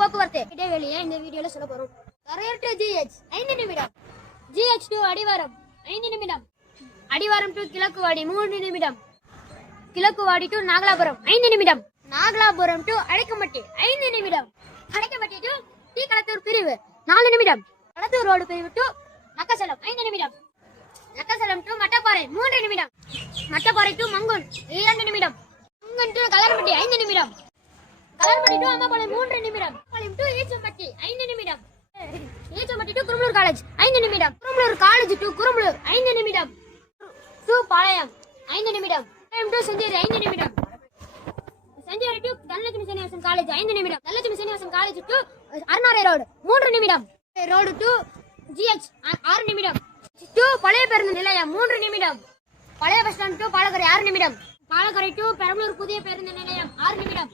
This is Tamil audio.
போக்குவரத்து இடைவெளியை இந்த வீடியோல சொல்ல போறோம். கரையர் டு ஜிஹெச் 5 நிமிடம். ஜிஹெச் டு அடிவாரம் 5 நிமிடம். அடிவாரம் டு கிழக்குவாடி 3 நிமிடம். கிழக்குவாடி டு நாகலாபுரம் 5 நிமிடம். நாகலாபுரம் டு அடைக்கம்பட்டி 5 நிமிடம். அடைக்கம்பட்டி டு டி களத்தூர் பிரிவு 4 நிமிடம். களத்தூர் ரோடு பிரிவு டு நக்கசலம் 5 நிமிடம். நக்கசலம் டு மட்டப்பாறை 3 நிமிடம். மட்டப்பாறை டு மங்குன் 2 நிமிடம். மங்குன் டு கலர்பட்டி 5 நிமிடம். கலர்பட்டி டு அம்மாபாளையம் 3 நிமிடம். அம்மாபாளையம் டு ஈச்சம்பட்டி 5 நிமிடம். ஈச்சம்பட்டி டு குரும்பலூர் காலேஜ் 5 நிமிடம். குரும்பலூர் காலேஜ் டு குரும்பலூர் 5 நிமிடம். டு பாளையம் 5 நிமிடம். பாளையம் டு செஞ்சேரி 5 நிமிடம். செஞ்சேரி டு தனலட்சுமி சீனிவாசன் காலேஜ் 5 நிமிடம். Dhanalakshmi Srinivasan college to Arunarai road 3 நிமிடம். ரோடு டு ஜிஹெச் 6 நிமிடம். டு பழைய பேருந்து நிலையம் 3 நிமிடம். பழைய பஸ் ஸ்டாண்ட் டு பாலக்கரை 6 நிமிடம். பாலக்கரை டு பெரம்பலூர் புதிய பேருந்து நிலையம் 6 நிமிடம்.